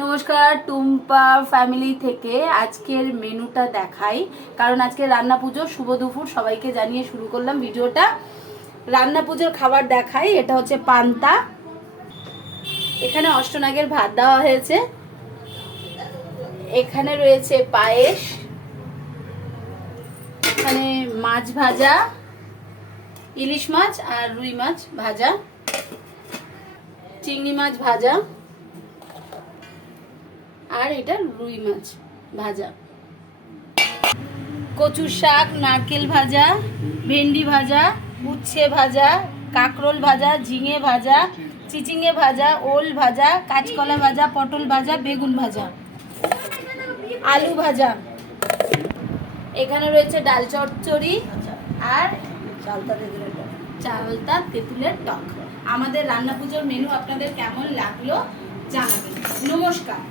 নমস্কার, টুম্পা ফ্যামিলি থেকে আজকের মেনুটা দেখাই। কারণ আজকে রান্না পুজো, শুভ দুপুর সবাইকে জানিয়ে শুরু করলাম ভিডিওটা। রান্না পুজোর খাবার দেখাই। এটা হচ্ছে পান্তা, এখানে অষ্টনাগের ভাত দেওয়া হয়েছে, এখানে রয়েছে পায়েস, এখানে মাছ ভাজা, ইলিশ মাছ আর রুই মাছ ভাজা, চিংড়ি মাছ ভাজা, আর এটা রুই মাছ ভাজা, কচুর শাক, নারকেল ভাজা, ভেন্ডি ভাজা, উচ্ছে ভাজা, কাঁকরোল ভাজা, ঝিঙে ভাজা, চিচিঙে ভাজা, ওল ভাজা, কাঁচকলা ভাজা, পটল ভাজা, বেগুন ভাজা, আলু ভাজা। এখানে রয়েছে ডাল চচ্চড়ি আর চালতা তেঁতুলের টক। আমাদের রান্না পুজোর মেনু আপনাদের কেমন লাগলো জানাবেন। নমস্কার।